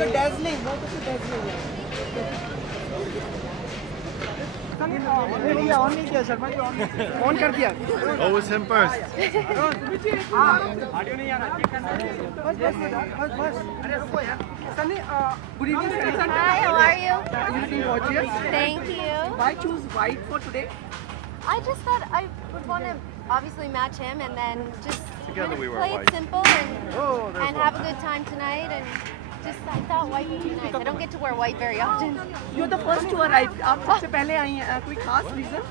You're dazzling. बहुत अच्छी dazzling है. ऑन नहीं किया शर्मा जी, ऑन कर दिया. Oh, it's him first. Audio नहीं आ रहा. बस. अरे रुको यार. Sunny, good evening. Hi, how are you? You looking gorgeous. Thank you. Why choose white for today? I just thought I would want to obviously match him and then just Together we were play white. it simple and there's have a good time tonight and just I thought white would be nice. I don't get to wear white very often. You're the first to arrive. आप सबसे पहले आई हैं. कोई खास reason?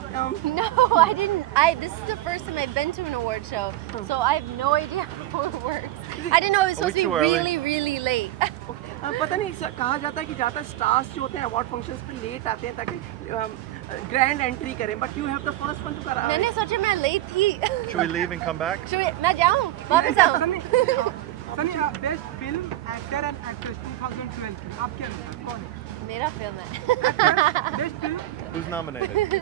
No, I didn't. This is the first time I've been to an award show, so I have no idea how it works. I didn't know it was supposed to be really, really late. पता नहीं कहा जाता है कि ज़्यादा stars जो होते हैं अवार्ड फंक्शंस पे लेट आते हैं ताकि ग्रैंड एंट्री करें. But you have the first one two करा. मैंने सोचा मैं late थी. Should we leave and come back? मैं जाऊँ वापस आऊँ. Sunny, best film actor and actress 2012 की आपके अनुसार कौन है? मेरा फिल्म है. Best film. Who's nominated?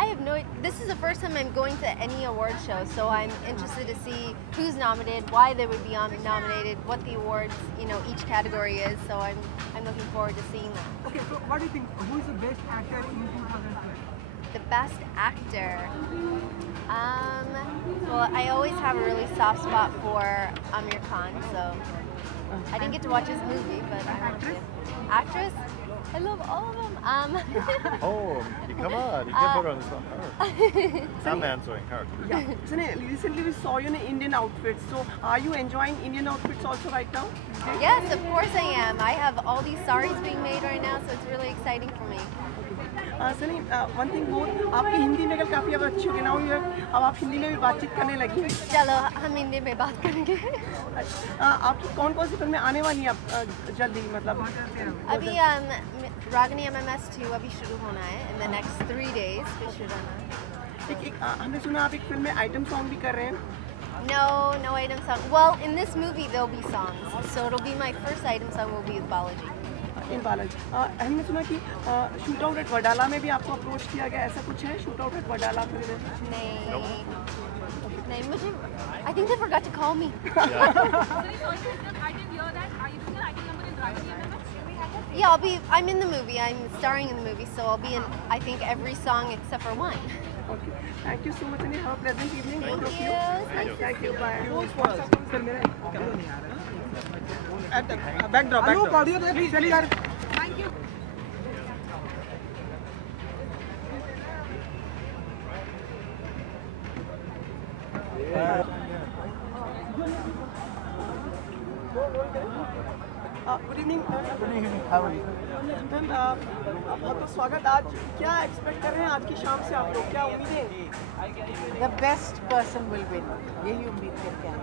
I have no. This is the first time I'm going to any award show, so I'm interested to see who's nominated, why they would be nominated, what the awards, each category is. So I'm looking forward to seeing that. Okay, so what do you think? Who is the best actor in 2012? The best actor. Well, I always have a really soft spot for Amir Khan, so I didn't get to watch his movie, but I want to. Actress? I love all of them. Oh, come on, you can't put her on the spot. Her. I'm answering her. Yeah. So recently we saw you in Indian outfits. So are you enjoying Indian outfits also right now? Yes, of course I am. I have all these saris being made right now, so it's really exciting for me. Sunny, one thing more, आपकी हिंदी में काफ़ी अब अच्छी हो गई. Now अब आप हिंदी में भी बातचीत करने लगी. चलो हम हिंदी में बात करेंगे. आपकी कौन कौन सी फिल्में आने वाली हैं जल्दी, मतलब अभी रागनी MMS2 अभी शुरू होना है. In the next 3 days फिर शुरू होना है. हमने सुना आप एक फिल्म में आइटम सॉन्ग भी कर रहे हैं. No item song. Well, in this movie there'll be songs, so it'll be my first item song will be with Balaji. इन बालाजी. हमने सुना कि शूट आउट एट वडाला में भी आपको अप्रोच किया गया, ऐसा कुछ है? Shoot out at Wadala film में? नहीं मुझे. I think they forgot to call me. Yeah, I'm in the movie. I'm starring in the movie, so I'll be in I think every song except for one. Okay. Thank you so much and have a pleasant evening. Thank you. Thank you. Bye. Backdrop. Audio there, please. Thank you. Good evening. Ma'am बहुत बहुत स्वागत. आज क्या expect कर रहे हैं आज की शाम से आप लोग, क्या उम्मीदें? The best person will win, यही उम्मीद करते हैं.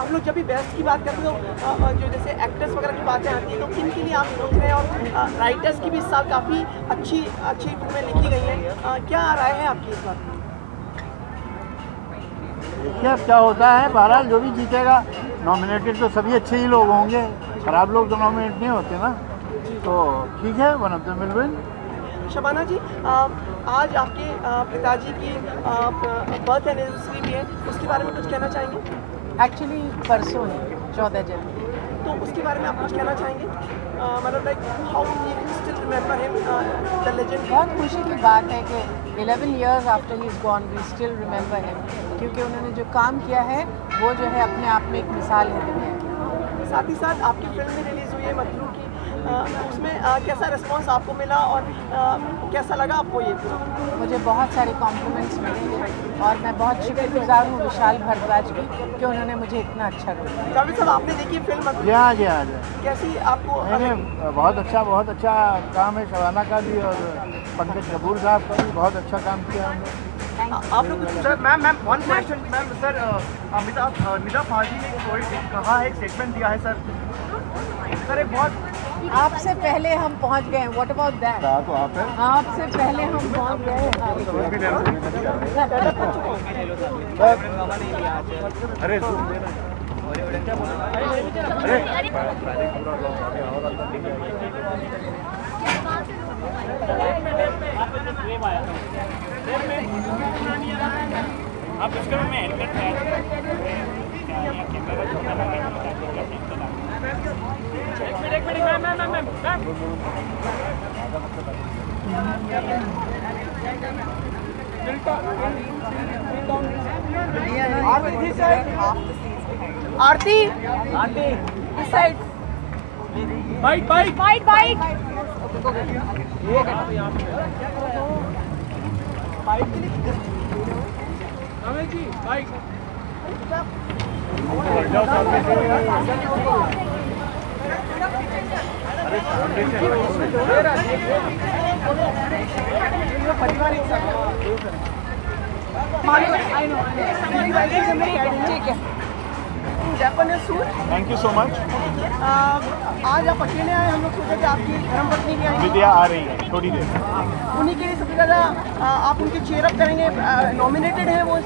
आप लोग जब भी बेस्ट की बात करते हो तो जो जैसे एक्टर्स वगैरह की बातें आती हैं तो किन के लिए आप सोच रहे हैं? और राइटर्स की भी इस साल काफ़ी अच्छी फिल्में लिखी गई हैं. क्या राय है आपकी इस बात? देखिए अब क्या होता है. बहरहाल जो भी जीतेगा, नॉमिनेटेड तो सभी अच्छे ही लोग होंगे, खराब लोग तो नॉमिनेट नहीं होते ना. तो ठीक है, one of the will win. Shabana ji, आज आपके पिताजी की बर्थ एनिवर्सरी भी है, उसके बारे में कुछ कहना चाहेंगे? एक्चुअली परसों है 14 जनवरी, तो उसके बारे में आप कुछ कहना चाहेंगे? मतलब like how you still remember him the legend. बहुत खुशी की बात है कि 11 years after he is gone we still remember him, क्योंकि उन्होंने जो काम किया है वो जो है अपने आप में एक मिसाल है दुनिया की. साथ ही साथ आपकी फिल्म भी रिलीज़ हुई है मतलू की, उसमें कैसा रिस्पांस आपको मिला और कैसा लगा आपको ये फिल्म? मुझे बहुत सारे कॉम्प्लीमेंट्स मिले और मैं बहुत शुक्रगुजार हूँ विशाल भारद्वाज की कि उन्होंने मुझे इतना अच्छा रोल दिया. जावेद साहब, आपने देखी फिल्म मतलू? जी हाँ. कैसी आपको? बहुत अच्छा काम है शबाना का भी और पंकज कपूर साहब का भी बहुत अच्छा काम किया हमने. आप लोग sir. Ma'am one question ma'am. Sir Nida Fazli ने कहा है, एक स्टेटमेंट दिया है सर एक बहुत आपसे पहले हम पहुंच गए. What about that? तो आप हैं. आपसे पहले हम पहुंच गए. अरे आप उसके में हेलमेट है आरती इस side byte Japanese suit. Thank you so much. आज आप अकेले आए, हम लोग सोचे कि आपकी धर्मपत्नी भी आई, विद्या आ रही है थोड़ी देर। उन्हीं के लिए सबसे ज़्यादा आप उनकी चेयरअप करेंगे। नॉमिनेटेड है वो आज?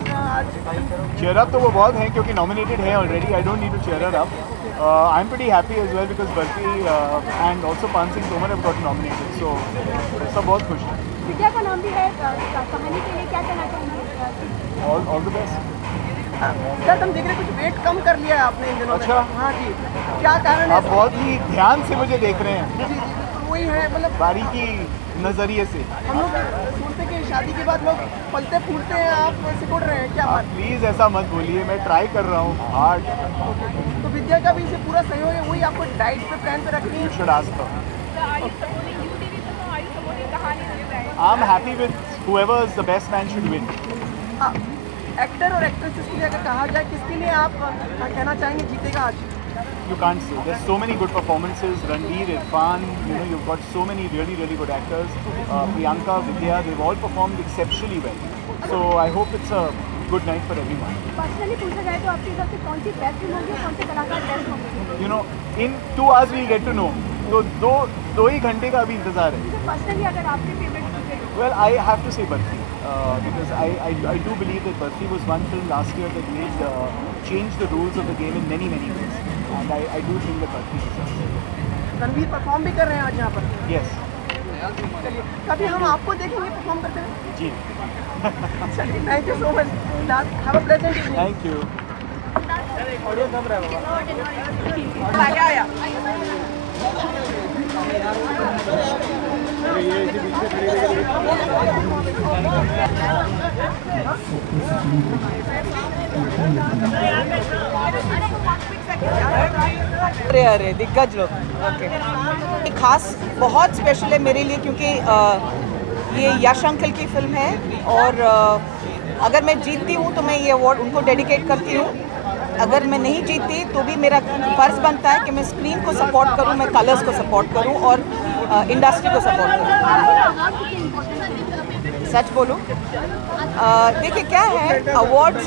चेयरअप तो वो बहुत हैं क्योंकि नॉमिनेटेड है already. I don't need to cheer up. I am pretty happy as well because Barfi and also Paan Singh Tomar have got nominated, so सब बहुत खुश हैं। विद्या का नाम भी है कहानी के लिए, क्या कहना चाहेंगे? All the best. सर हम देख रहे हैं कुछ वेट कम कर लिया है आपने इन दिनों में। अच्छा। हाँ जी, क्या कारण है? आप बहुत ही ध्यान से मुझे देख रहे हैं, जी, वही है मतलब बारीकी नजरिए से। हम लोग सोचते कि शादी के बाद लोग पलते फूलते हैं, आप सिकुड़ रहे हैं क्या बात? प्लीज़ ऐसा मत बोलिए, मैं ट्राई कर रहा हूँ हार्ड। तो विद्या का भी इसे पूरा सहयोग है, वही आपको डाइट पे प्लान पे रखनी है। You should ask her. I'm happy with whoever is the best man should win. Actor और एक्ट्रेसेस के लिए अगर कहा जाए, किसके लिए आप कहना चाहेंगे जीतेगा आज? You can't say. There's so many good performances. Ranveer, Irfan, you know, you've got so many really good actors. Priyanka, Vidya, they've all performed exceptionally well. So I hope it's a good night for everyone. Personally पूछा जाए तो आपके हिसाब से कौन सी best film होगी, कौन से कलाकार बेस्ट होंगे? You know, in 2 hours we'll get to know. तो दो ही घंटे का अभी इंतजार है. पर्सनली अगर आपके favourite Well, I have to say Barfi because I do believe that Barfi was one film last year that made changed the rules of the game in many ways, and I do think that Barfi deserves. Ranveer perform भी कर रहे हैं आज यहाँ पर? Yes. चलिए, कभी हम आपको देखेंगे परफॉर्म करते हुए? जी. चलिए, thank you so much. Have a pleasant evening. Thank you. अरे दिग्गज लोग। ओके, खास बहुत स्पेशल है मेरे लिए क्योंकि ये यश अंकल की फिल्म है और अगर मैं जीतती हूँ तो मैं ये अवार्ड उनको डेडिकेट करती हूँ। अगर मैं नहीं जीतती तो भी मेरा फ़र्ज़ बनता है कि मैं स्क्रीन को सपोर्ट करूँ, मैं कलर्स को सपोर्ट करूँ और इंडस्ट्री को सपोर्ट करूँ। सच बोलूँ, देखिए क्या है, अवार्ड्स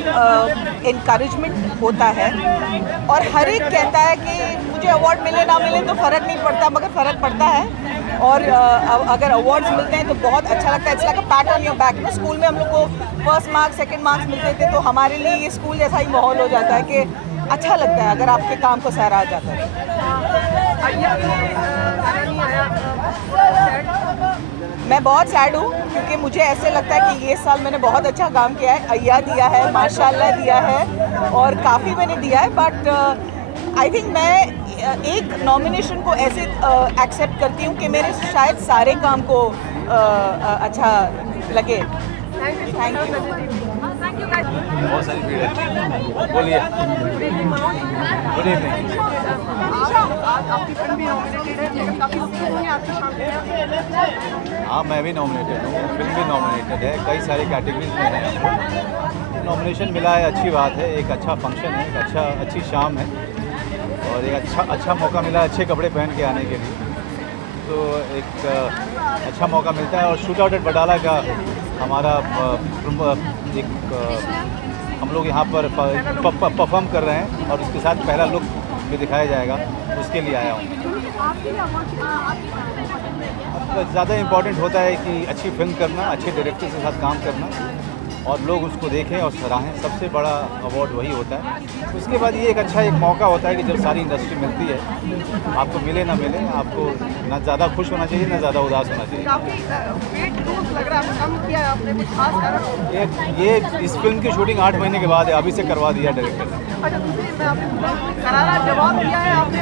इनकरेजमेंट होता है और हर एक कहता है कि मुझे अवार्ड मिले ना मिले तो फ़र्क नहीं पड़ता, मगर फ़र्क पड़ता है। और अगर अवार्ड्स मिलते हैं तो बहुत अच्छा लगता है। It's like a PAT on your back. School में हम लोग को फर्स्ट मार्क्स सेकंड मार्क्स मिलते थे तो हमारे लिए ये स्कूल जैसा ही माहौल हो जाता है कि अच्छा लगता है अगर आपके काम को सराहा जाता है। मैं बहुत सैड हूँ क्योंकि मुझे ऐसे लगता है कि ये साल मैंने बहुत अच्छा काम किया है। अय्या दिया है, माशाल्लाह दिया है और काफ़ी मैंने दिया है, बट आई थिंक मैं एक नॉमिनेशन को ऐसे एक्सेप्ट करती हूँ कि मेरे शायद सारे काम को अच्छा लगे। Thank you. बहुत सारी भीड़ है, बोलिए। Good evening. हाँ, मैं भी नॉमिनेटेड हूँ, फिल्म भी नॉमिनेटेड है, कई सारी कैटेगरीज में है। नॉमिनेशन मिला है, अच्छी बात है। एक अच्छा फंक्शन है, एक अच्छी शाम है और एक अच्छा मौका मिला अच्छे कपड़े पहन के आने के लिए, तो एक अच्छा मौका मिलता है। और शूट आउट एट बटाला का हमारा एक हम लोग यहाँ पर परफॉर्म कर रहे हैं और उसके साथ पहला लुक भी दिखाया जाएगा, उसके लिए आया हूँ। ज़्यादा इम्पोर्टेंट होता है कि अच्छी फिल्म करना, अच्छे डायरेक्टर के साथ काम करना, और लोग उसको देखें और सराहें, सबसे बड़ा अवार्ड वही होता है। उसके बाद ये एक मौका होता है कि जब सारी इंडस्ट्री मिलती है, आपको मिले ना मिले, आपको ना ज़्यादा खुश होना चाहिए ना ज़्यादा उदास होना चाहिए। ये इस फिल्म की शूटिंग 8 महीने के बाद है, अभी से करवा दिया डायरेक्टर ने। करारा जवाब दिया है आपने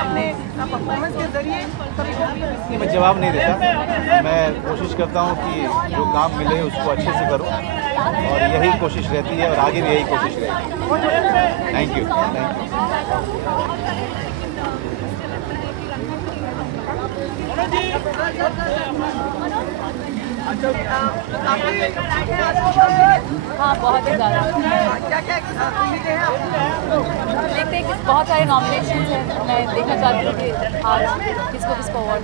अपने परफॉर्मेंस के जरिए। नहीं, मैं जवाब नहीं देता, मैं कोशिश करता हूँ कि जो काम मिले उसको अच्छे से करूँ, और यही कोशिश रहती है और आगे भी यही कोशिश रहेगी। थैंक यू, थैंक हाँ, बहुत ही ज़्यादा। देखते हैं कि बहुत सारे नॉमिनेशन हैं, मैं देखना चाहती हूँ कि आज किसको किसको अवार्ड।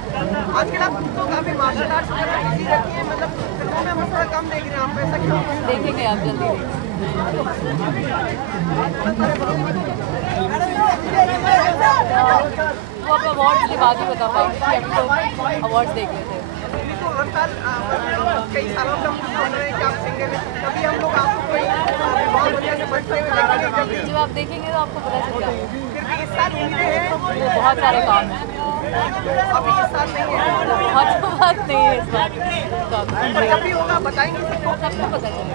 आजकल आप तो काफ़ी मार्शल आर्ट्स वगैरह बिजी रहती हैं, मतलब फिल्मों में हम थोड़ा कम देख रहे हैं, आप ऐसा क्यों? देखेंगे आप जल्दी वो आप अवार्ड्स के बाद ही बता पाएंगे कि अभी तो अवार्ड्स देख लेते हैं। कई सालों से हम सुन रहे हैं कि आप सिंगर हैं, कभी हम लोग आपको कोई बहुत बढ़िया से बढ़ते हुए देखेंगे। जब आप देखेंगे तो आपको पता चल जाएगा। फिर भी इस साल उम्मीदें हैं, बहुत सारे काम हैं। अभी इस साल नहीं है, बहुत बात नहीं है इस बार। जब भी होगा बताएंगे सबको पता चलेगा।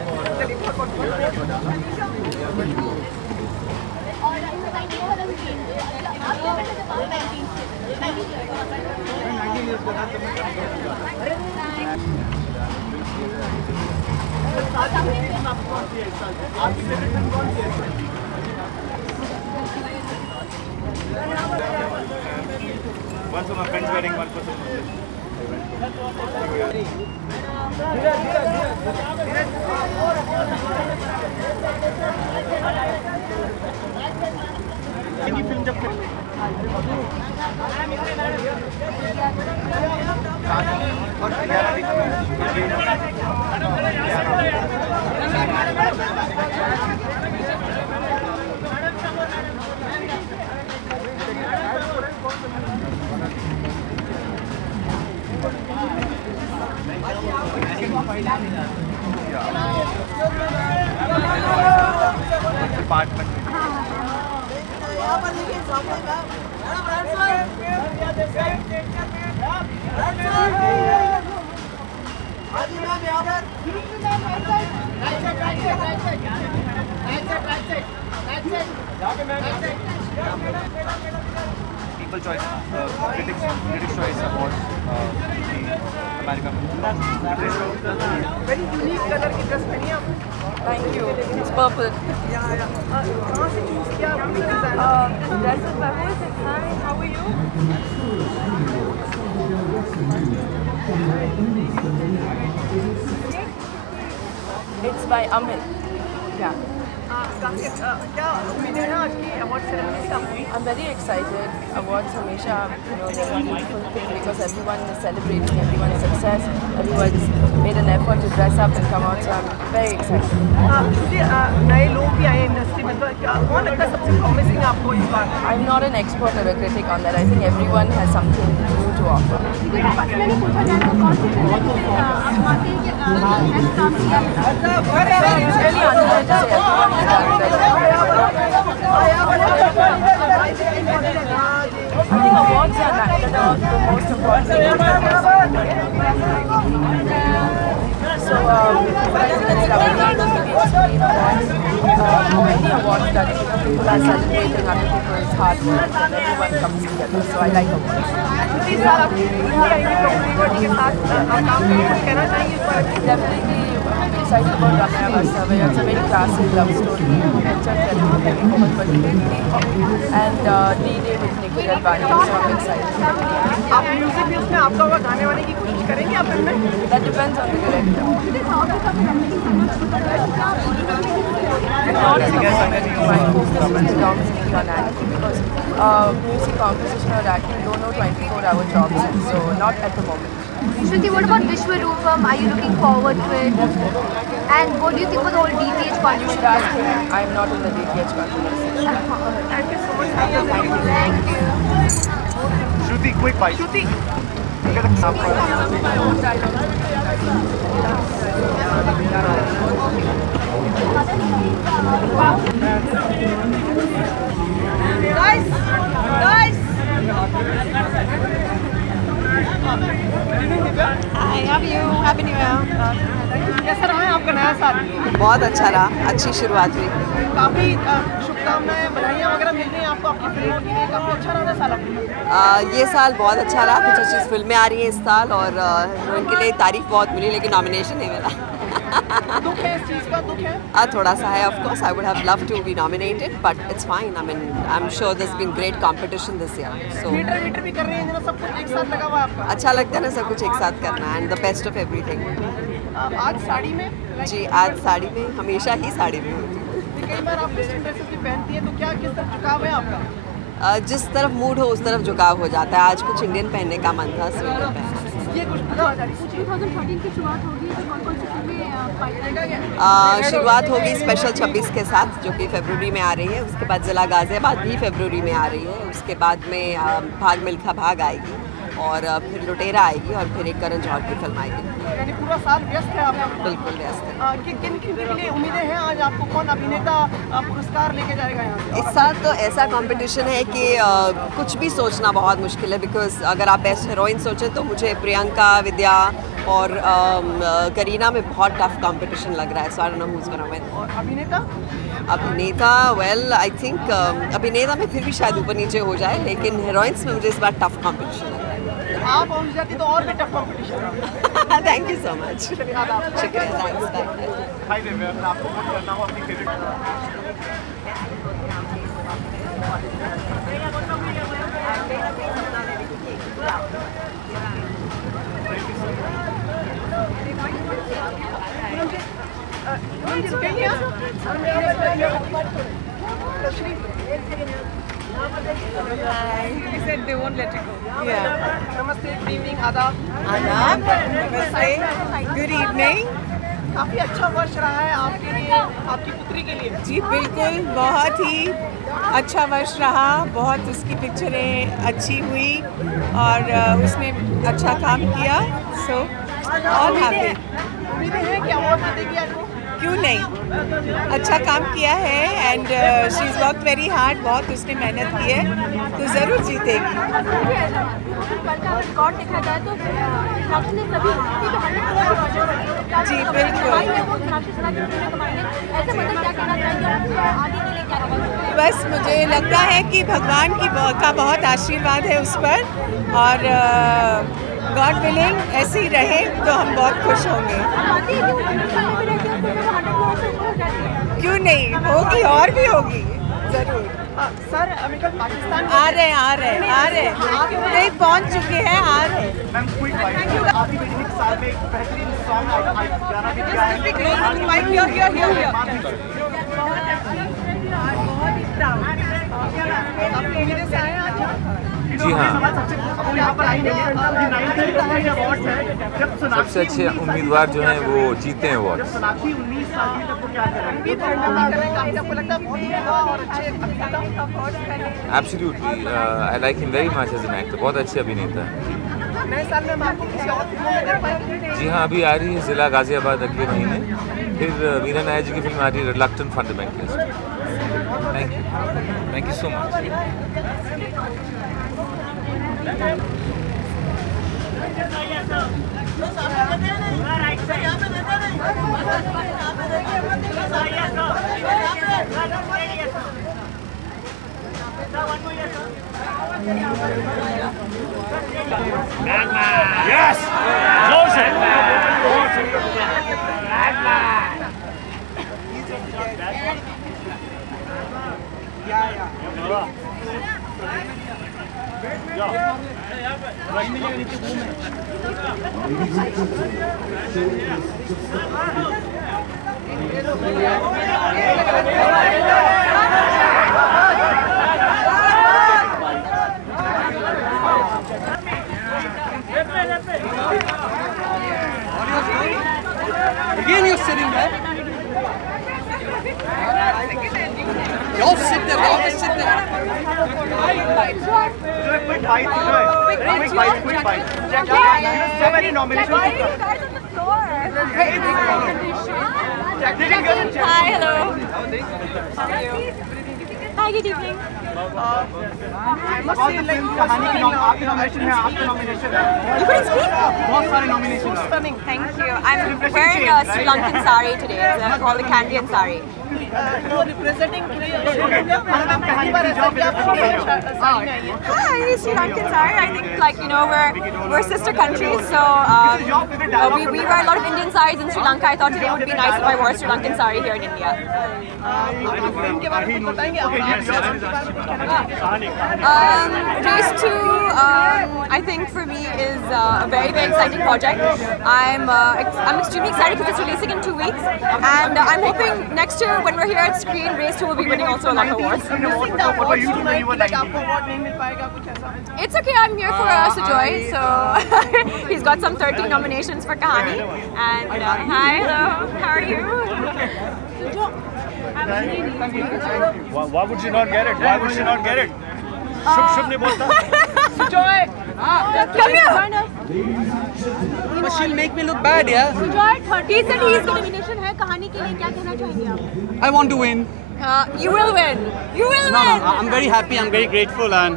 One for my friend's wedding, one for some film जब department People Choice, Critics Choice Awards, America. Very unique colour की ड्रेस पहनी आप। Thank you. It's purple. कहाँ से चूज किया आपने design? This dress is by who is it? Hi, how are you? It's by Amit. Yeah. क्या उम्मीदें हैं आज की अवार्ड सेरेमनी से आपकी? I'm very excited. Awards हमेशा, they're a beautiful thing because everyone is celebrating everyone's success. Everyone's made an effort to dress up and come out, so I'm very excited. नए लोग भी आए इंडस्ट्री में, तो कौन लगता है सबसे प्रॉमिसिंग आपको इस बार? I'm not an expert or a critic on that. I think everyone has something new to offer. Personally पूछा जाए तो कौन सी फिल्म आप मानते हैं कि काम किया? It's really unfair to say everyone has done well. I think awards are the most important thing. So, I think it's lovely to be explained awards. Many awards that people are celebrating other people's hard work and everyone comes together. So I like awards. Definitely, I'm excited about Ramaya Vastavaya. It's a very classic love story. And D-Day with Nikhil Advani. So I'm excited. आप music भी उसमें आपका होगा, गाने वाने की कोशिश करेंगे आप फिल्म में? That depends on the director. Not at the moment. My focus is predominantly on acting because music composition or acting don't know 24-hour jobs, so not at the moment. Shruti, what about Vishwarupam? Are you looking forward to it? And what do you think about the whole DTH You should controversy? ask him. I'm not in the DTH controversy. Thank you so much. Thank you. Shruti, quick bite. Shruti, My own dialogue. Hi, how are you? Happy New Year. कैसा रहा है आपका नया साल? बहुत अच्छा रहा, अच्छी शुरुआत हुई। काफ़ी शुभकामनाएं, बधाइयाँ वगैरह मिल रही हैं आपको आपकी फिल्मों के लिए। काफ़ी अच्छा रहा साल आपका? ये साल बहुत अच्छा रहा, कुछ अच्छी फिल्में आ रही हैं इस साल और हीरोइन के लिए तारीफ बहुत मिली लेकिन नॉमिनेशन नहीं मिला। दुख है इस चीज़ का, दुख है? थोड़ा सा है, of course I would have loved to be nominated but it's fine. I mean I am sure there has been great competition this year. So theatre भी कर रहे हैं, सब कुछ एक साथ लगा हुआ है आपका? अच्छा लगता है ना सब कुछ एक साथ करना and the best of everything. आज साड़ी में? जी आज साड़ी में, हमेशा ही साड़ी में होती हूँ। कई बार आप वेस्टर्न ड्रेसेस भी पहनती हैं, तो क्या किस तरफ झुकाव है आपका? जिस तरफ मूड हो उस तरफ झुकाव हो जाता है। आज कुछ इंडियन पहनने का मन था, स्वेटर पहना। ये कुछ 2013 की शुरुआत होगी तो कौन-कौन सी फिल्में शुरुआत होगी स्पेशल 26 के साथ जो कि फरवरी में आ रही है। उसके बाद ज़िला गाज़ियाबाद भी फरवरी में आ रही है। उसके बाद में भाग मिल्खा भाग आएगी और फिर लुटेरा आएगी और फिर एक करण जौहर की फिल्म आएगी। यानी पूरा साल व्यस्त है आप? बिल्कुल व्यस्त है। किन के लिए उम्मीदें हैं? आज आपको कौन अभिनेता पुरस्कार लेके जाएगा यहाँ से? इस साल तो ऐसा कंपटीशन है कि कुछ भी सोचना बहुत मुश्किल है बिकॉज अगर आप बेस्ट हीरोइन सोचें तो मुझे प्रियंका, विद्या और करीना में बहुत टफ कंपटीशन लग रहा है। So I don't know who is gonna win. और अभिनेता? अभिनेता वेल आई थिंक अभिनेता में फिर भी शायद ऊपर नीचे हो जाए लेकिन हीरोइंस में मुझे इस बार टफ कंपटीशन लग रहा है। आप पहुँच जाती तो और भी tough competition. Thank you so much. शुक्रिया, थैंक्स। हाय दिव्या, आपको वोट करना हो अपनी favourite He said they won't let it go. Yeah. नमस्ते, गुड इवनिंग, आदाब। आदाब, नमस्ते, गुड इवनिंग। काफ़ी अच्छा वर्ष रहा है आपके लिए, आपकी पुत्री के लिए। जी बिल्कुल, बहुत ही अच्छा वर्ष रहा। बहुत उसकी पिक्चरें अच्छी हुई और उसने अच्छा काम किया। So all happy. उम्मीदें हैं कि अवार्ड जीतेगी आज वो? क्यों नहीं, अच्छा काम किया है and she is work very hard. बहुत उसने मेहनत की है तो ज़रूर जीतेगी। जी बिल्कुल। बस मुझे लगता है कि भगवान का बहुत आशीर्वाद है उस पर और गॉड विलिंग ऐसे ही रहे तो हम बहुत खुश होंगे। क्यों नहीं, होगी और भी होगी ज़रूर। सर पाकिस्तान आ रहे नहीं पहुंच चुके हैं, आ रहे। मैम क्विक बाइट, आपकी बेटी ने साल में एक बेहतरीन सॉन्ग गाना भी दिया है। जी हाँ, सबसे अच्छे उम्मीदवार जो हैं वो जीते हैं award. Absolutely, I like him very much as an actor. बहुत अच्छे अभिनेता हैं। जी हाँ, अभी आ रही है ज़िला गाज़ियाबाद अगले महीने। फिर मीरा नायर जी की फिल्म आ रही है reluctant fundamentalist. Thank you so much. Yes! Close it! Again you're sitting there. Y'all sit there, y'all just sit there. Quick bite. So many nominations. Hi, hello. Hi, good evening. कहानी की nomination है, आपका nomination है। You couldn't speak? बहुत सारे nomination हैं। Stunning. Thank you. I'm wearing a Sri Lankan sari today. It's called the Candian sari. Hi, Sri Lankan sari. I think, like, you know, we're sister countries, so we wear a lot of Indian saris in Sri Lanka. I thought today would be nice if I wore a Sri Lankan sari here in India. Race 2, I think for me is a very, very exciting project. I'm extremely excited because it's releasing in 2 weeks, and I'm hoping next year when we're here at Screen, Race 2 will be winning also a lot of awards. It's okay, I'm here for Sujoy, so he's got some 13 nominations for Kahani. And hi, hello, how are you? Why would she not get it? Why would she not get it? शुभ नहीं बोलता। Sujoy, come here. But she'll make me look bad, yeah. Sujoy, 30 said he's nomination है कहानी के लिए, क्या कहना चाहेंगे आप? I want to win. You will win. You will No, win. no, I'm very happy. I'm very grateful, and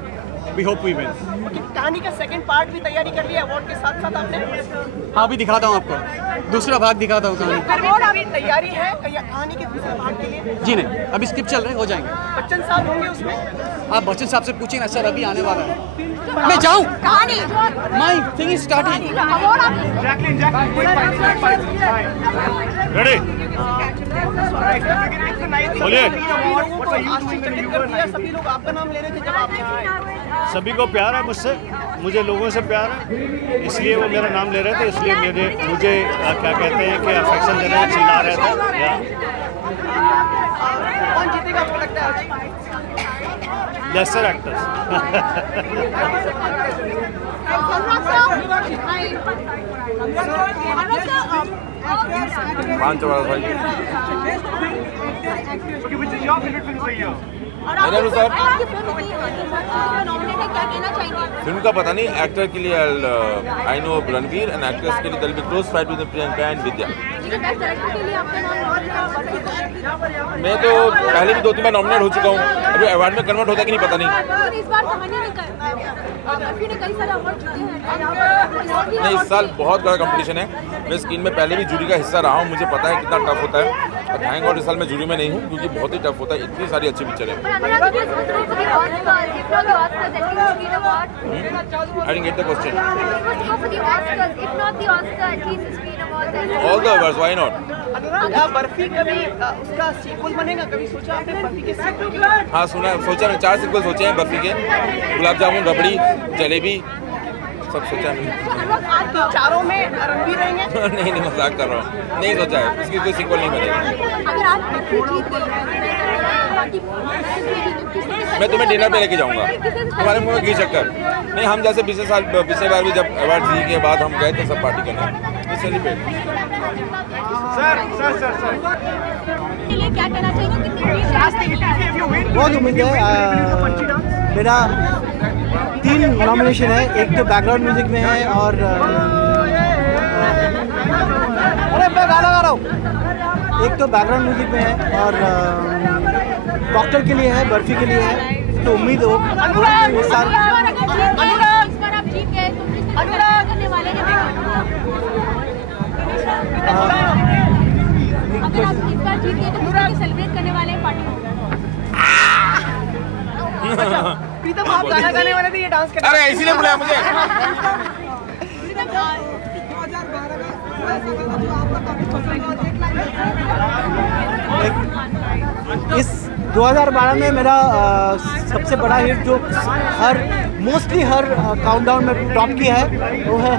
we hope we win. कहानी का सेकंड पार्ट भी तैयारी कर लिया अवार्ड के साथ साथ आपने? हाँ, अभी दिखाता हूँ आपको, दूसरा भाग दिखाता हूँ कहानी। अवार्ड अभी तैयारी है कहानी के दूसरे भाग के लिए? जी नहीं, अभी स्क्रिप्ट चल रहे, हो जाएंगे। बच्चन साहब होंगे उसमें? आप बच्चन साहब से पूछेंगे, सर अभी आने वाला है। मैं जाऊँ? कहानी। My thing is starting. Award आप Ready? बोलिए। सभी लोग आपका नाम ले रहे थे जब आप यहाँ आए। सभी को प्यार है मुझसे, मुझे लोगों से प्यार है, इसलिए वो मेरा नाम ले रहे थे, इसलिए मुझे क्या कहते हैं कि अफेक्शन देने में चिल्ला रहे थे। कौन जीतेगा आपको लगता है? Lesser actors. पांच वाला भाई। Which is your favorite film of the year? मेरे अनुसार क्या कहना चाहेंगे? फिल्म का पता नहीं, एक्टर के लिए I know Ranveer and actress के लिए it'll be close fight with Priyanka and Vidya. मैं तो पहले भी 2-3 बार नॉमिनेट हो चुका हूँ, अभी अवार्ड में कन्वर्ट होता कि नहीं पता नहीं। इस बार कहानी ने कई सारे अवार्ड जीते हैं। नहीं, इस साल बहुत बड़ा कंपटीशन है। मैं स्क्रीन में पहले भी जूरी का हिस्सा रहा हूँ, मुझे पता है कितना टफ होता है। थैंक गॉड इस साल मैं जूरी में नहीं हूँ, क्योंकि बहुत ही टफ होता है, इतनी सारी अच्छी पिक्चर है। I didn't get the question. All the awards, why not? Barfi कभी उसका सीक्वल बनेगा, कभी सोचा आपने बर्फी के सीक्वल? हाँ सुना, सोचा मैं 4 सीक्वल सोचे हैं बर्फी के, गुलाब जामुन, रबड़ी, जलेबी, सब सोचा मैंने। चारों में रणवीर रहेंगे? नहीं मजाक कर रहा हूँ, नहीं सोचा है, इसकी कोई सीक्वल नहीं बनेगा। अगर आप बर्फी जीत गए, मैं तुम्हें डिनर पे लेके जाऊंगा, तुम्हारे मुंह में घी शक्कर नहीं। हम जैसे पिछले बार भी जब अवार्ड जीतने के बाद हम गए थे सब पार्टी करने, सेलिब्रेट। क्या कहना चाहिए? बहुत उम्मीद है। मेरा 3 नॉमिनेशन है, एक तो बैकग्राउंड म्यूजिक में है और अरे मैं गाना गा रहा हूँ, एक तो बैकग्राउंड म्यूजिक में है और डॉक्टर के लिए है, बर्फी के लिए है। तो उम्मीद हो इस साल अगर आप इस बार जीत गए तो सेलिब्रेट करने वाले हैं पार्टी। प्रीतम आप गाना गाने वाले थे, ये डांस करने? अरे इसीलिए बुलाया मुझे। इस 2012 में मेरा सबसे बड़ा हिट जो मोस्टली हर काउंटडाउन में टॉप किया है वो है,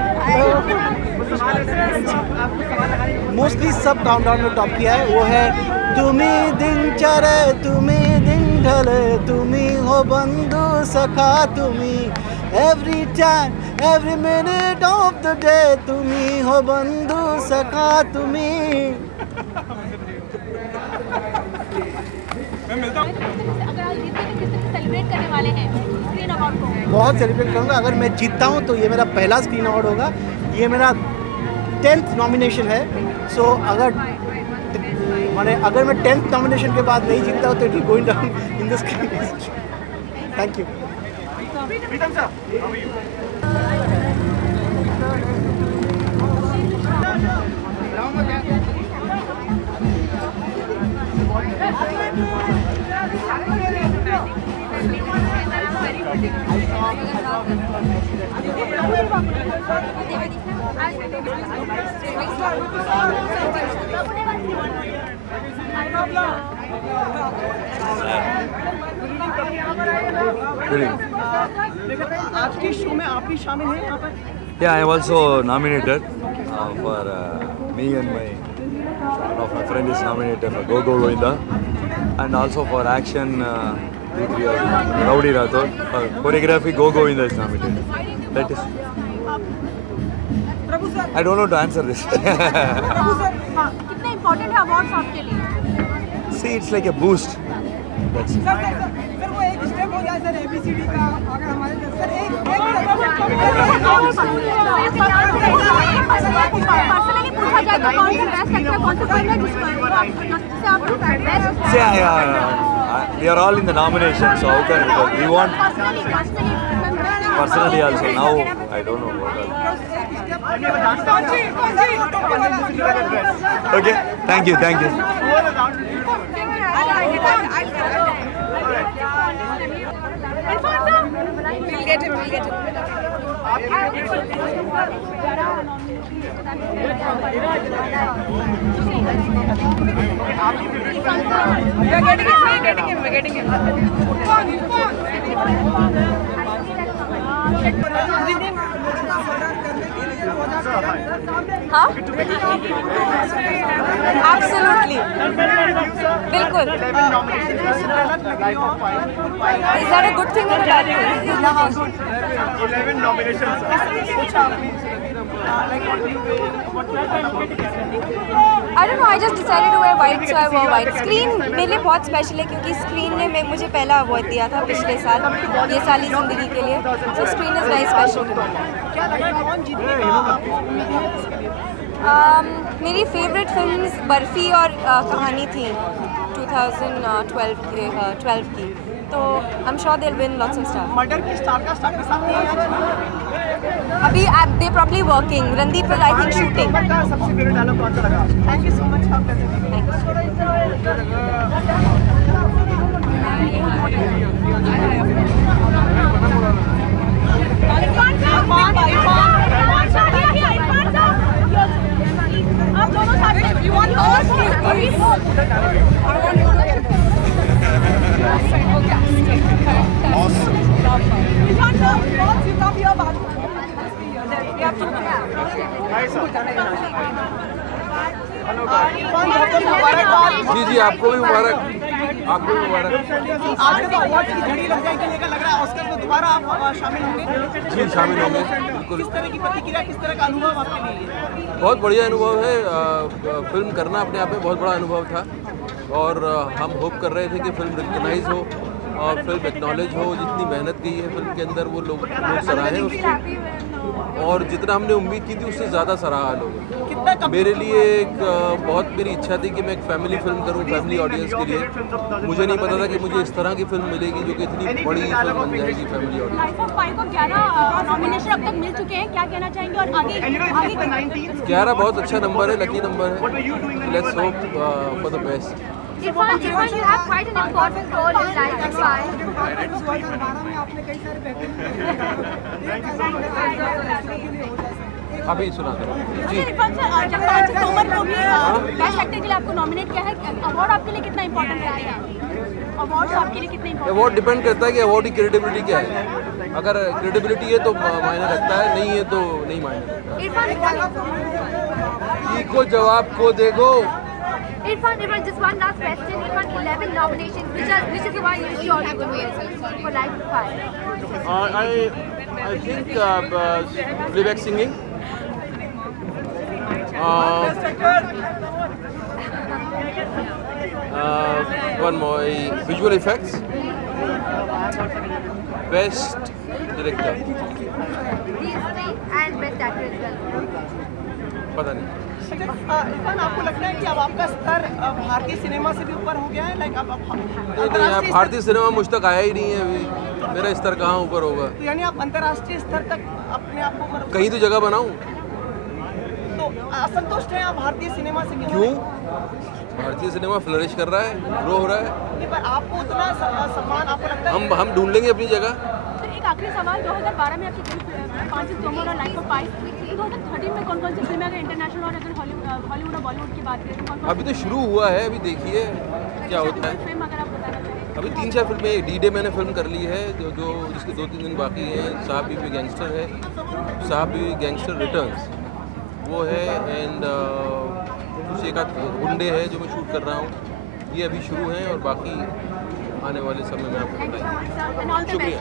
मोस्टली सब काउंटडाउन में टॉप किया है वो है तुम्ही दिन चढ़े तुम्ही दिन ढले तुम्ही हो बंधु सखा तुम्ही every time every minute of the day तुम्ही हो बंधु सखा तुम्ही। सेलिब्रेट करने वाले हैं स्क्रीन अवार्ड को? बहुत सेलिब्रेट करूँगा। अगर मैं जीतता हूँ तो ये मेरा पहला स्क्रीन अवार्ड होगा, ये मेरा 10th नॉमिनेशन है. सो अगर मैं 10th नॉमिनेशन के बाद नहीं जीतता तो it will going down in this case. Thank you. Pritam sir, how are you? आज के शो में आप भी शामिल हैं यहाँ पर? Yeah, I am also nominated for me and one of my friend is nominated for Go Go Govinda, and also for action Rowdy Rathod. For choreography Go Govinda is nominated. That is. I don't know to answer this. कितना important है awards आपके लिए? See, it's like a boost. That's it. Sir वो एक step हो जाए sir ABCD का अगर हमारे सर एक पर्सनली पूछा जाए तो कौन सा बेस्ट एक्टर कौन सा फिल्म है जिससे आप best? See, we are all in the nomination, so how can we want personally also? Now I don't know what else. Okay, thank you. We'll get him. We're getting him. हाँ? Absolutely. बिल्कुल. Is that a good thing or a bad thing? 11 nominations. I don't know. I just decided to wear white, so I wore white. Screen मेरे लिए बहुत special है क्योंकि screen ने मुझे पहला अवार्ड दिया था पिछले साल, ये साल ही जिंदगी के लिए. So screen is very special to me. मेरी फेवरेट फिल्म्स बर्फी और कहानी थी 2012 की, तो I am sure they will win lots of star. Murder की स्टार का स्टार के साथ अभी they probably working. Randeep will I think shooting. सबसे फेवरेट डायलॉग कौन सा लगा? Thank you so much. जी आपको भी मुबारक. आपको भी मुबारक. आज का अवार्ड की घड़ी लग जाएगी लग रहा है ऑस्कर में दोबारा आप शामिल होंगे? जी शामिल होंगे बिल्कुल. किस तरह की प्रतिक्रिया, किस तरह का अनुभव आपके लिए? बहुत बढ़िया अनुभव है. फिल्म करना अपने आप में बहुत बड़ा अनुभव था और हम होप कर रहे थे कि फिल्म रिकग्नाइज हो और फिल्म एक्नॉलेज हो. जितनी मेहनत की है फिल्म के अंदर वो लोग सराहे उसको, और जितना हमने उम्मीद की थी उससे ज़्यादा सराहा लोगों. मेरे लिए एक बहुत मेरी इच्छा थी कि मैं एक फैमिली फिल्म करूं फैमिली ऑडियंस के लिए. मुझे नहीं पता था कि मुझे इस तरह की फिल्म मिलेगी जो कि इतनी बड़ी फिल्म बन जाएगी फैमिली ऑडियंस. 11 अब तक मिल चुके हैं, क्या कहना चाहेंगे और आगे? 11 बहुत अच्छा नंबर है, लकी नंबर है. Let's hope for the best. Irfan, you have quite an important role in Life is Fine. अभी सुना दो जी. इरफान सर, जगपाल तोमर को भी बेस्ट एक्टर के लिए आपको नॉमिनेट किया है. अवार्ड आपके लिए कितना इम्पोर्टेंट रहेगा? अवार्ड आपके लिए कितना इम्पोर्टेंट? अवार्ड डिपेंड करता है कि अवार्ड की क्रेडिबिलिटी क्या है. अगर क्रेडिबिलिटी है तो मायने रखता है, नहीं है तो नहीं मायने रखता. इरफान को जवाब को देखो. Irfan, just one last question. Irfan, 11 nominations, which is the one you sure you will win for Life is Fine? I think playback singing. One more, visual effects. Best director. These three and best actor as well. पता नहीं। इरफान, आपको लगता है कि अब आपका स्तर भारतीय सिनेमा से भी ऊपर हो गया है? लाइक अब नहीं, भारतीय सिनेमा मुझ तक आया ही नहीं है अभी, मेरा स्तर कहाँ ऊपर होगा? तो यानी आप अंतर्राष्ट्रीय स्तर तक अपने आप को कहीं तो जगह बनाऊं। तो असंतुष्ट हैं आप भारतीय सिनेमा से? क्यों? भारतीय सिनेमा फ्लरिश कर रहा है, ग्रो हो रहा है। पर आपको उतना सम्मान आपको लगता है? हम ढूंढ लेंगे अपनी जगह। एक आखिरी सवाल, 2012 में आपकी 5 तोमर और लाइफ ऑफ पाई, 2013 में कौन कौन सी फिल्में, अगर इंटरनेशनल और अगर हॉलीवुड और बॉलीवुड की बात करें तो अभी तो शुरू हुआ है, अभी देखिए क्या होता है। फिल्म अगर आप बताना चाहें? अभी 3-4 फिल्में, डी डे मैंने फिल्म कर ली है जो जिसके 2-3 दिन बाकी हैं। साहब बीवी गैंगस्टर है, साहब बीवी गैंगस्टर रिटर्न्स वो है, एंड कुछ एक आध गुंडे है जो मैं शूट कर रहा हूँ। ये अभी शुरू हैं और बाकी आने वाले समय में आपको बताएंगे। शुक्रिया।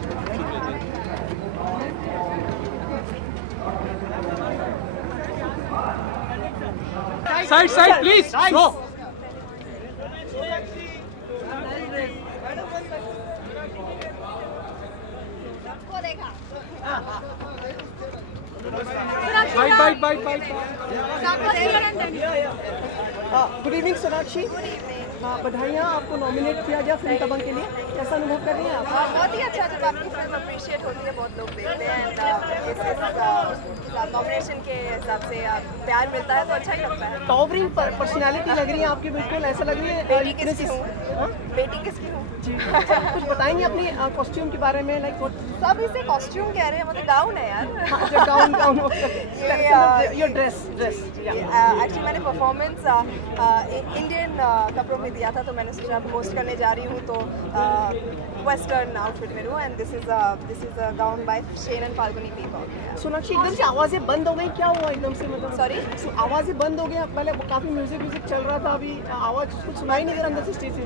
Side please. Byte. Good evening Sonakshi. बधाइयाँ, आपको नॉमिनेट किया गया फिल्म दबंग के लिए, कैसा अनुभव कर रही हैं आप? बहुत ही अच्छा, जब आपकी फिल्म अप्रिशिएट होती है, बहुत लोग देखते हैं, एंड नॉमिनेशन के हिसाब से प्यार मिलता है तो अच्छा ही लगता है। टॉवरिंग पर्सनालिटी लग रही है आपकी, बिल्कुल ऐसा लग रही है। बेटी किसकी हूँ? बेटी किसकी हूँ? जी, कुछ बताएंगे अपनी कॉस्ट्यूम के बारे में? लाइक सब इसे कॉस्ट्यूम कह रहे हैं, मतलब गाउन है यार। Gown your dress. एक्चुअली मैंने परफॉर्मेंस इंडियन कपड़ों में दिया था, तो मैंने सोचा होस्ट करने जा रही हूँ तो वेस्टर्न आउटफिट में हूँ, and this is a gown by Shane and Falguni Peacock. Sonakshi, एकदम से आवाज़ें बंद हो गई, क्या हुआ एकदम से? मतलब सॉरी, आवाज़ें बंद हो गया? पहले काफ़ी म्यूजिक चल रहा था, अभी आवाज़ कुछ सुनाई नहीं दे रहा अंदर से स्टेज से?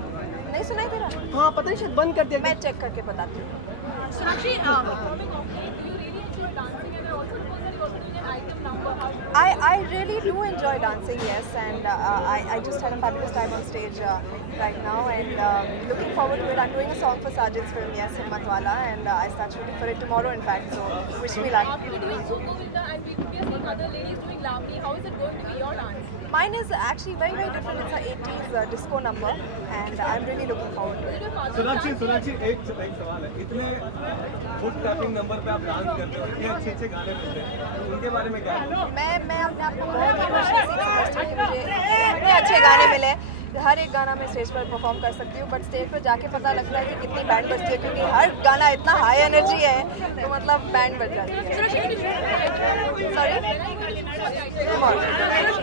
नहीं सुनाई दे रहा? हाँ, पता नहीं, शायद बंद कर दिया। मैं चेक करके बताती हूँ। I really do enjoy dancing, yes, and I just had a fabulous time on stage right now, and looking forward to it. I'm doing a song for Sajid's film, yes, Himmat Wala, and I start shooting for it tomorrow, in fact. So wish me luck. You're doing Suko with the, and we are seeing other ladies doing Lavani. How is it going to be your dance? Mine is actually very, very different. It's an 80s disco number, and I'm really looking forward to it. Sonakshi, एक सवाल है। इतने foot tapping number पे आप dance करते हो, इतने अच्छे गाने मिलते हैं, उनके बारे में क्या? मैं अपने आप को बहुत ही खुश समझती हूँ कि मुझे इतने अच्छे गाने मिले। हर एक गाना मैं स्टेज पर परफॉर्म कर सकती हूँ, बट स्टेज पर जाके पता लगता है कि कितनी बैंड बजती है, क्योंकि हर गाना इतना हाई एनर्जी है, तो मतलब बैंड बज जाती है। सॉरी,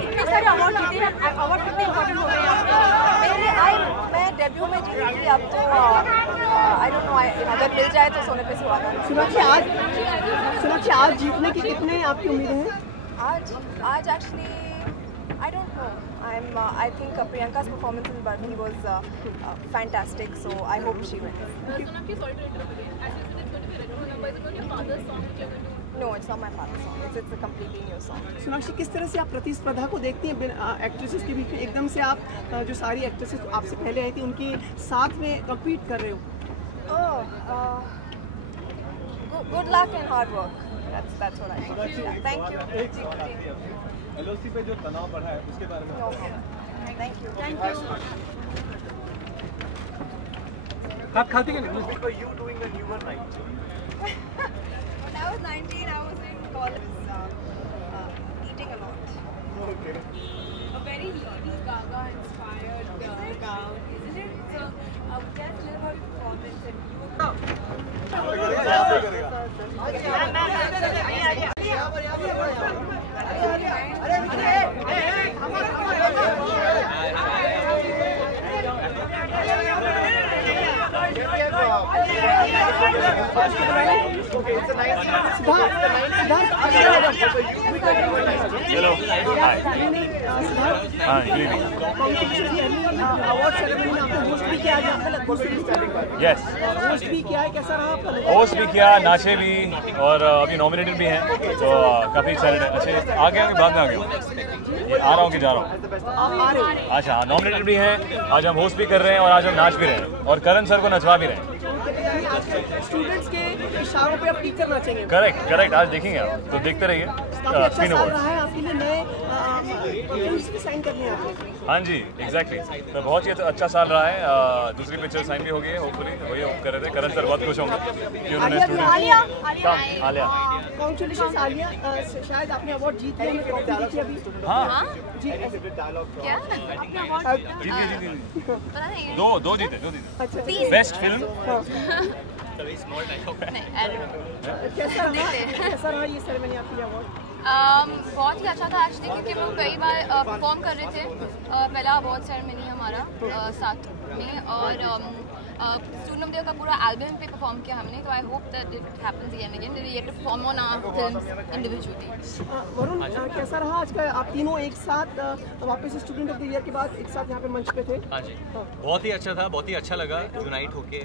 इतने सारे अवार्ड जीते हैं, अवार्ड कितने इम्पोर्टेंट हो गए हैं? मैं डेब्यू में जीती थी, अब तो आई डोंट नो, अगर मिल जाए तो सोने पे सुहागा। सोनाक्षी, आज जीतने की कितने आपकी उम्मीदें हैं? आज actually I don't know. I think Priyanka's performance in Barfi was fantastic, so I hope she wins. Sonakshi, sorry to interrupt again. As you said, it's going to be a retro number. Is it going to be your father's song which you're going to do? No, it's not my father's song. It's a completely new song. Sonakshi, किस तरह से आप प्रतिस्पर्धा को देखती हैं actresses के बीच में? एकदम से आप जो सारी एक्ट्रेसेस आपसे पहले आई थी उनके साथ में कम्पीट कर रहे हो? Good luck and hard work. That's what I think. Thank you. LOC पे जो तनाव बढ़ा है उसके बारे में? Thank you. हाथ खाती है नहीं? What were you doing when you were 19? When I was 19, I was in college, eating a lot. Okay. A very Lady Gaga inspired gown, isn't it? So, tell us a little about your performance and Hello. Hi. Hi. Good evening. Yes. Host भी किया, नाचे भी, और अभी nominated भी हैं, तो काफ़ी एक्साइटेड है। अच्छे आगे बाद में आ गए हो, आ रहा हूँ कि जा रहा हूँ? अच्छा, नॉमिनेटेड भी हैं, आज हम होस्ट भी कर रहे हैं और आज हम नाच भी रहे हैं और करण सर को नचवा भी रहे हैं। स्टूडेंट्स के इशारों पे आप टीचर नाचेंगे। करेक्ट आज देखेंगे आप, तो देखते रहिए। काफी अच्छा साल रहा है आपके लिए, नए फिल्म्स भी साइन करनी है आपको। हाँ जी, एग्जैक्टली। तो बहुत ही अच्छा साल रहा है। दूसरी पिक्चर साइन भी हो गई है, होपफुली वही होप कर रहे थे। करण सर बहुत खुश होंगे कि उन्होंने आलिया कांग्रेचुलेशंस आलिया, शायद आपने अवार्ड जीत लिया। अभी हाँ जी क्या दो जीते। बेस्ट फिल्म कैसा रहा ये सेरेमनी आपके लिए अवार्ड? बहुत ही अच्छा था एक्चुअली, क्योंकि वो कई बार परफॉर्म कर रहे थे। पहला अवार्ड सेरेमनी हमारा साथ में, और स्टूडेंट ऑफ द ईयर का पूरा एल्बम पे परफॉर्म किया हमने। तो I hope that it happens again and again, that we perform on our films individually. Varun, कैसा रहा आज का? आप तीनों एक साथ वापस स्टूडेंट ऑफ द ईयर के बाद एक साथ यहाँ पे मंच पे थे। हाँ जी, बहुत ही अच्छा था, बहुत ही अच्छा लगा यूनाइट होके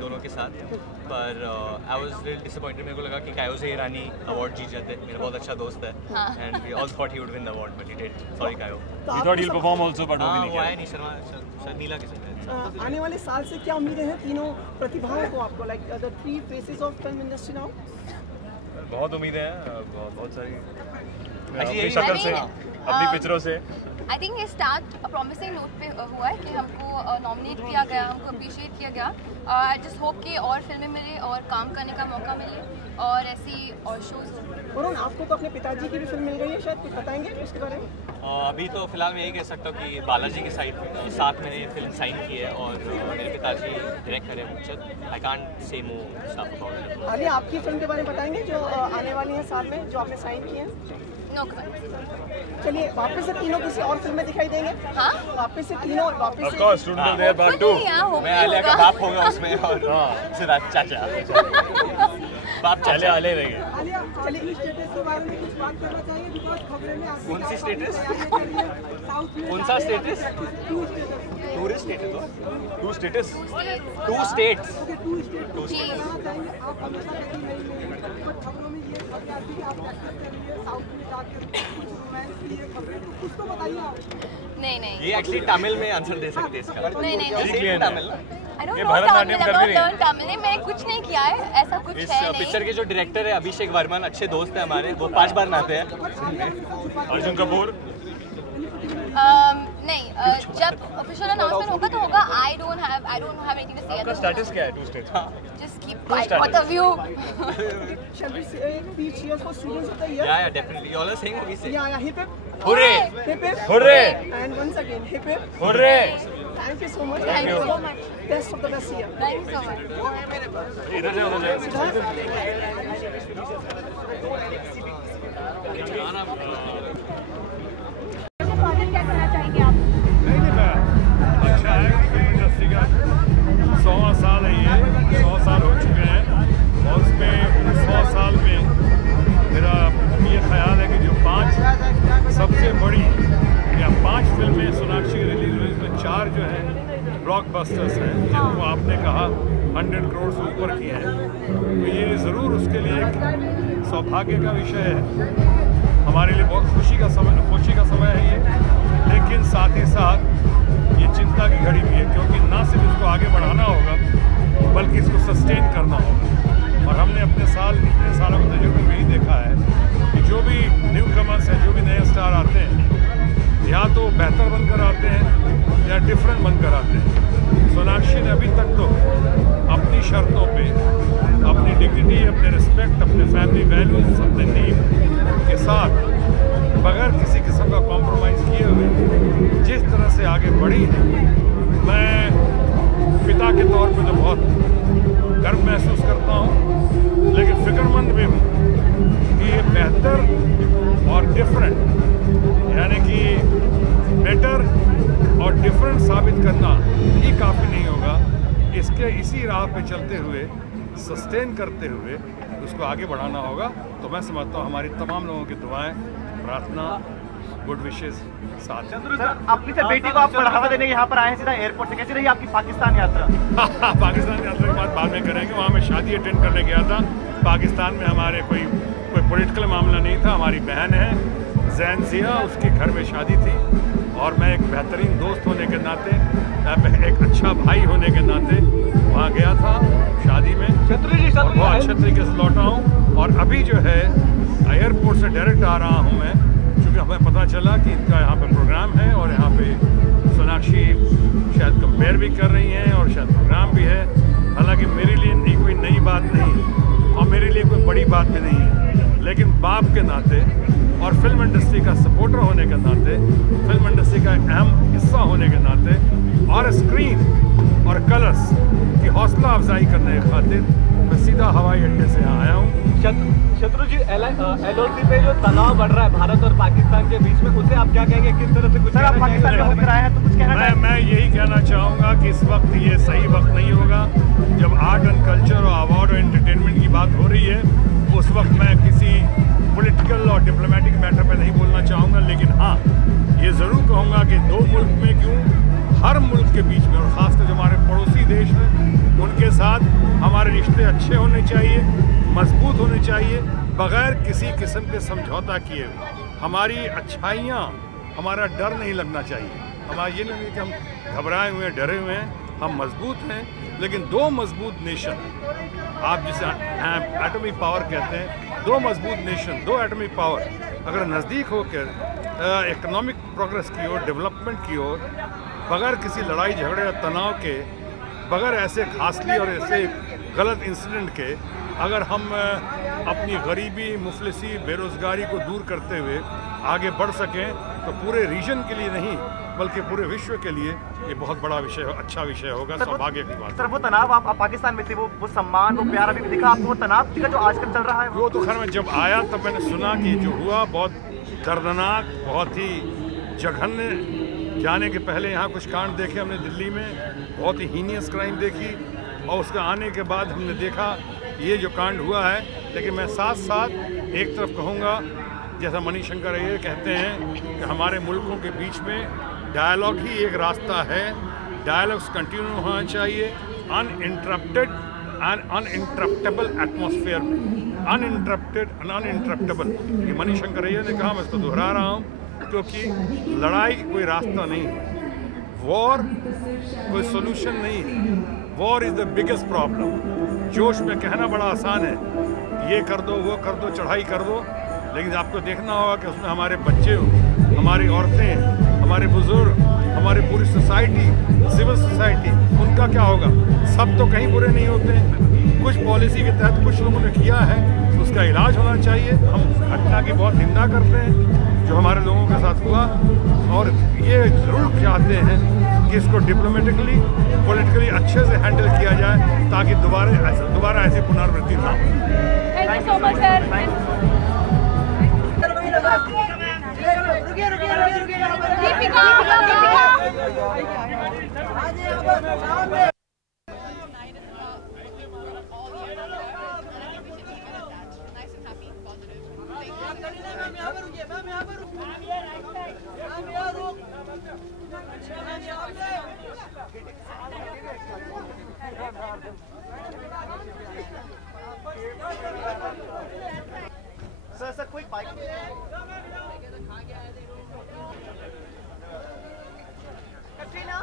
दोनों के साथ। पर आई वाज रियली डिसअपॉइंटेड। मेरे को लगा कि कायो से ईरानी अवार्ड जीत जाते। मेरा बहुत अच्छा दोस्त है and we all thought he would win the award, but he did. Sorry कायो। We thought he will perform also, but वो भी नहीं किया। नहीं, शर्मा नीला के साथ। आने वाले साल से क्या उम्मीदें हैं तीनों प्रतिभाओं को आपको, like the three faces of film industry now? बहुत उम्मीदें हैं, बहुत सारी अपनी शक्ल से, अपनी पिक्चरों से। आई थिंक ये स्टार्ट प्रॉमिसिंग नोट पे हुआ है कि हमको नॉमिनेट किया गया, हमको अप्रिशिएट किया गया। आई जस्ट होप कि और फिल्में मिले और काम करने का मौका मिले और ऐसी और शोज हो। वरुण, आपको तो अपने पिताजी की भी फिल्म मिल गई है, शायद कुछ बताएंगे उसके बारे में? अभी तो फिलहाल मैं यही कह सकता हूँ कि बालाजी के साथ मैंने फिल्म साइन की है और मेरे पिताजी डायरेक्टर हैं मुझसे। I can't say more stuff about it. अभी आपकी फिल्म के बारे में बताएंगे जो आने वाली है साल में, जो आपने साइन की है? No comment. चलिए, वापस से तीनों किसी और फिल्म में दिखाई देंगे? हाँ, वापस से तीनों, वापस से। Of course, student of the year part 2। मैं आलिया का बाप होगा उसमें और सिद्धार्थ चाचा बाप चाचा आले रहेंगे। चलिए, स्टेटस के बारे में कुछ बात करना चाहिए, बिकॉज़ खबरें में कौन सी स्टेटस? कौन सा स्टेटस? टूरिस्ट स्टेटस हो? Two status? Two states? Two नहीं, ये एक्चुअली तमिल में आंसर दे सकते हैं इसका। नहीं, तमिल। ये भरतनाट्यम कर भी रही है। तमिल नहीं, मैंने कुछ नहीं किया है, ऐसा कुछ है नहीं। इस पिक्चर के जो डायरेक्टर है अभिषेक वर्मन, अच्छे दोस्त हैं हमारे, वो 5 बार नहाते हैं। अर्जुन कपूर नहीं, जब ऑफिशियल अनाउंसमेंट होगा तो होगा। I don't have anything to say. आपका स्टेटस क्या है? Two states. Just keep quiet what of you. Shall we say 3 cheers for students of the year? Yeah, definitely. You all are saying, we say. Yeah, hip hip. Hooray! Hip hip. Hooray! And once again, hip hip. Hooray! Thank you so much. Thank you so much. Best of the best year. Thank you so much. इधर से क्या करना चाहेंगे आप? अच्छा है, film industry का 100 साल है ये, 100 साल हो चुके हैं और उसमें 100 साल में मेरा ये ख्याल है कि जो 5 सबसे बड़ी या 5 फिल्में सोनाक्षी की रिलीज हुई, उसमें 4 जो हैं ब्लॉकबस्टर्स हैं, जिनको आपने कहा 100 करोड़ से ऊपर की हैं। तो ये ज़रूर उसके लिए एक सौभाग्य का विषय है, हमारे लिए बहुत खुशी का समय है ये, लेकिन साथ ही साथ ये चिंता की घड़ी भी है, क्योंकि ना सिर्फ इसको आगे बढ़ाना होगा बल्कि इसको सस्टेन करना होगा। और हमने इतने सालों के तजुर्बे में ही देखा है कि जो भी न्यू कमर्स हैं, जो भी नए स्टार आते हैं, या तो बेहतर बनकर आते हैं या डिफरेंट बनकर आते हैं। सोनाक्षी ने अभी तक तो अपनी शर्तों पे, अपनी डिग्निटी, अपने रिस्पेक्ट, अपने फैमिली वैल्यूज, अपने नीड के साथ बगैर किसी किस्म का कॉम्प्रोमाइज़ किए हुए जिस तरह से आगे बढ़ी है, मैं पिता के तौर पे तो बहुत गर्व महसूस करता हूँ, लेकिन फिक्रमंद भी हूँ कि ये बेहतर और डिफरेंट, यानी कि बेटर और डिफरेंट साबित करना ही काफ़ी नहीं होगा। इसी राह पे चलते हुए, सस्टेन करते हुए उसको आगे बढ़ाना होगा। तो मैं समझता हूँ हमारी तमाम लोगों की दुआएं, प्रार्थना, गुड विशेज़ साथ हैं। सर, अपनी से बेटी को आप बढ़ावा देने यहाँ पर आए हैं सीधा एयरपोर्ट से, कैसी रही आपकी पाकिस्तान यात्रा? पाकिस्तान यात्रा की बात बाद में करेंगे। वहाँ मैं शादी अटेंड करने गया था पाकिस्तान में। हमारे कोई पॉलिटिकल मामला नहीं था। हमारी बहन है जैन जिया, उसके घर में शादी थी और मैं एक बेहतरीन दोस्त होने के नाते, एक अच्छा भाई होने के नाते वहाँ गया था। बहुत अच्छे तरीके से लौटा हूँ। और अभी जो है एयरपोर्ट से डायरेक्ट आ रहा हूँ मैं, क्योंकि हमें पता चला कि इनका यहाँ पे प्रोग्राम है और यहाँ पे सोनाक्षी शायद कंपेयर भी कर रही हैं और शायद प्रोग्राम भी है। हालांकि मेरे लिए कोई नई बात नहीं है और मेरे लिए कोई बड़ी बात भी नहीं है, लेकिन बाप के नाते और फिल्म इंडस्ट्री का सपोर्टर होने के नाते, फिल्म इंडस्ट्री का अहम हिस्सा होने के नाते और स्क्रीन और कलर्स की हौसला अफजाई करने के खातिर मैं सीधा हवाई अड्डे से यहाँ आया हूँ। शत्रु जी, LOC पे जो तनाव बढ़ रहा है भारत और पाकिस्तान के बीच में, उसे आप क्या कहेंगे? किस तरह से कुछ आप पाकिस्तान में होकर आए हैं तो कुछ कहना चाहेंगे? मैं यही कहना चाहूँगा कि इस वक्त ये सही वक्त नहीं होगा जब आर्ट एंड कल्चर और अवार्ड और एंटरटेनमेंट की बात हो रही है। उस वक्त मैं किसी पॉलिटिकल और डिप्लोमेटिक मैटर पे नहीं बोलना चाहूँगा, लेकिन हाँ ये ज़रूर कहूँगा कि दो मुल्क में क्यों, हर मुल्क के बीच में और ख़ासकर जो हमारे पड़ोसी देश हैं उनके साथ हमारे रिश्ते अच्छे होने चाहिए, मजबूत होने चाहिए, बग़ैर किसी किस्म के समझौता किए हुए। हमारी अच्छाइयाँ, हमारा डर नहीं लगना चाहिए। हमारा ये नहीं कि हम घबराए हुए हैं, डरे हुए हैं, हम मजबूत हैं। लेकिन दो मजबूत नेशन, आप जिसे एटॉमिक पावर कहते हैं, दो मजबूत नेशन, दो एटॉमिक पावर अगर नज़दीक होकर इकोनॉमिक प्रोग्रेस की ओर, डेवलपमेंट की ओर, बगैर किसी लड़ाई झगड़े और तनाव के, बगैर ऐसे घासली और ऐसे गलत इंसिडेंट के, अगर हम अपनी गरीबी, मुफलिसी, बेरोज़गारी को दूर करते हुए आगे बढ़ सकें तो पूरे रीजन के लिए नहीं बल्कि पूरे विश्व के लिए ये बहुत बड़ा विषय, अच्छा विषय होगा। सौभाग्य की बात। सर, वो तनाव आप पाकिस्तान में थे, वो सम्मान, वो प्यार अभी भी दिखा आपको? वो तनाव का जो आजकल चल रहा है वो तो खैर मैं जब आया तब मैंने सुना कि जो हुआ बहुत दर्दनाक, बहुत ही जघन्य। जाने के पहले यहाँ कुछ कांड देखे हमने दिल्ली में, बहुत ही हीनियस क्राइम देखी, और उसके आने के बाद हमने देखा ये जो कांड हुआ है। लेकिन मैं साथ साथ एक तरफ कहूँगा, जैसा मणिशंकर ये कहते हैं कि हमारे मुल्कों के बीच में डायलॉग ही एक रास्ता है, डायलॉग्स कंटिन्यू होना चाहिए अनइंटरप्टेड एंड अनइंटरप्टेबल एटमॉस्फेयर में। अनइंटरप्टेड एंड अनइंटरप्टेबल, ये मणिशंकर ये ने कहा, मैं इसको दोहरा रहा हूँ, क्योंकि लड़ाई कोई रास्ता नहीं है, वॉर कोई सोल्यूशन नहीं है। War is the biggest problem. जोश में कहना बड़ा आसान है, ये कर दो, वो कर दो, चढ़ाई कर दो, लेकिन आपको देखना होगा कि उसमें हमारे बच्चे हो, हमारी औरतें, हमारे बुजुर्ग, हमारी पूरी सोसाइटी, सिविल सोसाइटी, उनका क्या होगा? सब तो कहीं बुरे नहीं होते हैं। कुछ पॉलिसी के तहत कुछ लोगों ने किया है, उसका इलाज होना चाहिए। हम घटना की बहुत निंदा करते हैं जो हमारे लोगों के साथ हुआ, और ये ज़रूर चाहते हैं कि इसको डिप्लोमेटिकली, पॉलिटिकली अच्छे से हैंडल किया जाए ताकि दोबारा ऐसी पुनरावृत्ति ना हो। Thank you so much, sir. Sir कोई bike Katrina?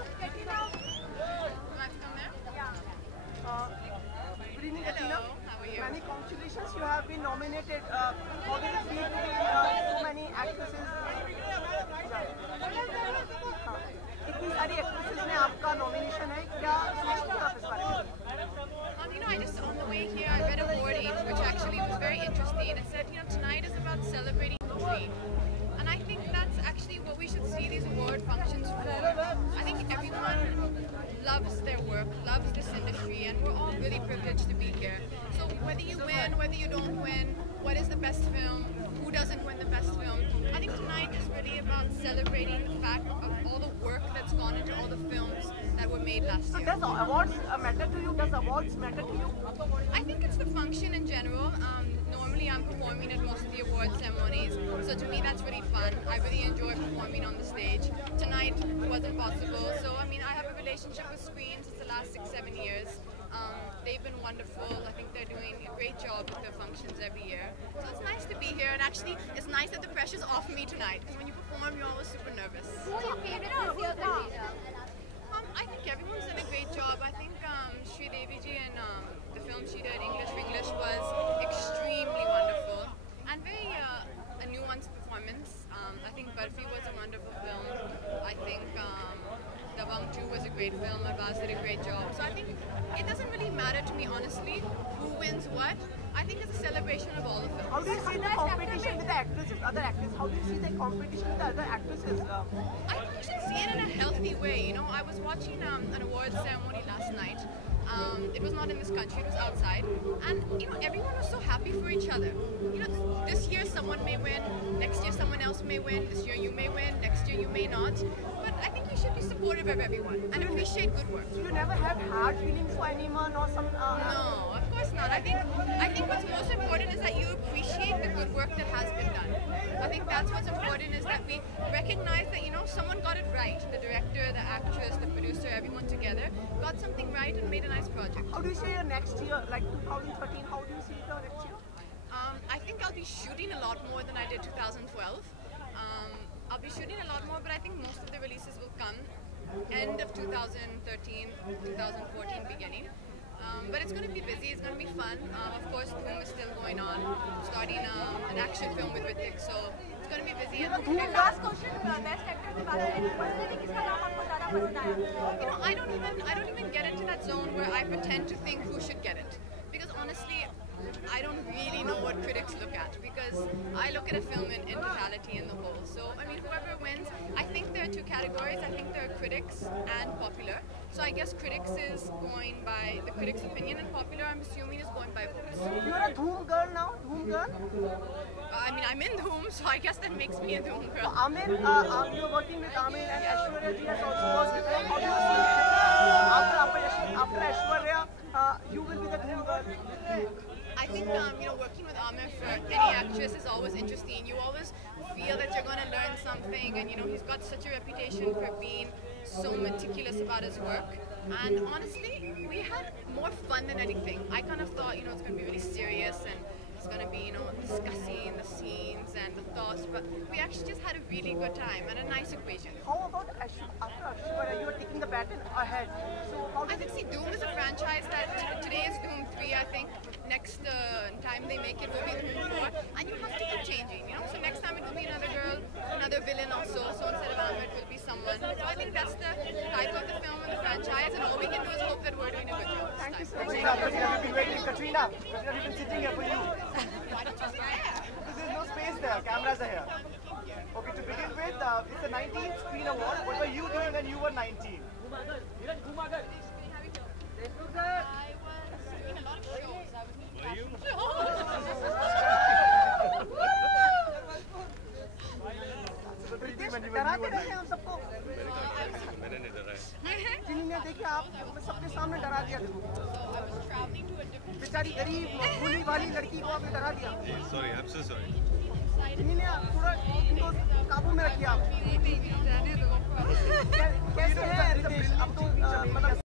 Good evening, Katrina. Many congratulations. You have been nominated for the lead so many actresses. इतनी सारी एक्ट्रेसेस में आपका नॉमिनेशन है, क्या सोचते हैं आप इस बारे में? I just on the way here I read a wording which actually was very interesting. It said, tonight is about celebrating the dream, and I think that's actually what we should see these award functions for. I think everyone loves their work, loves this industry, and we're all really privileged to be here. So whether you win, whether you don't win, what is the best film, who doesn't win the best film, I think tonight is really about celebrating the fact of all the work that's gone into all the films that were made last year. So does awards matter to you? Does awards matter to you? I think it's the function in general. Normally I'm performing at most of the award ceremonies, so to me that's really fun. I really enjoy performing on the stage. Tonight wasn't possible, so I have a relationship with Screen since the last 6-7 years. They've been wonderful. I think they're doing a great job with their functions every year. So it's nice to be here, and actually it's nice that the pressure's off me tonight, because when you perform you're always super nervous. Who's your favorite I think everyone's done a great job. I think Sri Devi ji and the film she did, me honestly, who wins what, I think it's a celebration of all of them. How do you see the competition with the actresses, other actors? How do you see the competition with the other actresses? I think you should see it in a healthy way. You know, I was watching an awards ceremony last night. It was not in this country, it was outside. And, you know, everyone was so happy for each other. You know, this year someone may win, next year someone else may win, this year you may win, next year you may not. But I think you should be supportive of everyone and appreciate good work. So you never have hard feelings for anyone or some... No, of course not. I think what's most important is that you appreciate the good work that has been done. I think that's what's important, is that we recognize that, you know, someone got it right. The director, the actress, the producer, everyone together got something right and made a nice project. How do you see your next year, like 2013, how do you see your next year? I think I'll be shooting a lot more than I did 2012. I'll be shooting a lot more, but I think most of the releases will come end of 2013, 2014 beginning. But it's going to be busy, it's going to be fun. Of course, Dhoom is still going on, starting an action film with Hrithik, so it's going to be busy. And last question, best actor के बारे में personally किसका नाम आपको ज़्यादा पसंद आया? You know, I don't even get into that zone where I pretend to think who should get it, because honestly, I don't really know what critics look at, because I look at a film in totality in the whole. So, I mean, whoever wins, I think there are two categories. I think there are critics and popular. So I guess critics is going by the critics' opinion, and popular, I'm assuming, is going by votes. You're a Dhoom girl now? Dhoom girl? I mean, I'm in Dhoom, so I guess that makes me a Dhoom girl. So Amir, you're working with Amir, and Aishwarya ji has also worked with him. How do you see after Aishwarya, you will be the Dhoom girl? I think you know, working with Amir for any actress is always interesting. You always feel that you're going to learn something, and you know, he's got such a reputation for being so meticulous about his work. And honestly, we had more fun than anything. I kind of thought, you know, it's going to be really serious and it's going to be, you know, discussing the scenes and the thoughts, but we actually just had a really good time and a nice equation. How about after Aishwarya, you are taking the baton ahead? So how I think, see, Dhoom is a franchise that today is Dhoom 3, I think. Next time they make it will be Dhoom 4, and you have to keep changing, you know. So next time it will be another girl, another villain also. So instead of Amir, it will be someone. So I think that's the type of the film and the franchise, and all we can do is hope that we're doing a good job. Thank you so much. Katrina, we've been waiting. Katrina, we've been sitting here for you. Why don't you sit there? Because there's no space there. Cameras are here. Okay, to begin with, it's the 19th Screen Award. What were you doing when you were 19? I was doing a lot of shows. Were you? डराते रहे हम सबको मैंने नहीं डराया जिन्होंने देखिए आप सबके सामने डरा दिया बेचारी गरीब भोली वाली लड़की को आपने डरा दिया sorry I am so sorry जिन्होंने थोड़ा इनको काबू में रखिए आप कैसे है अब तो मतलब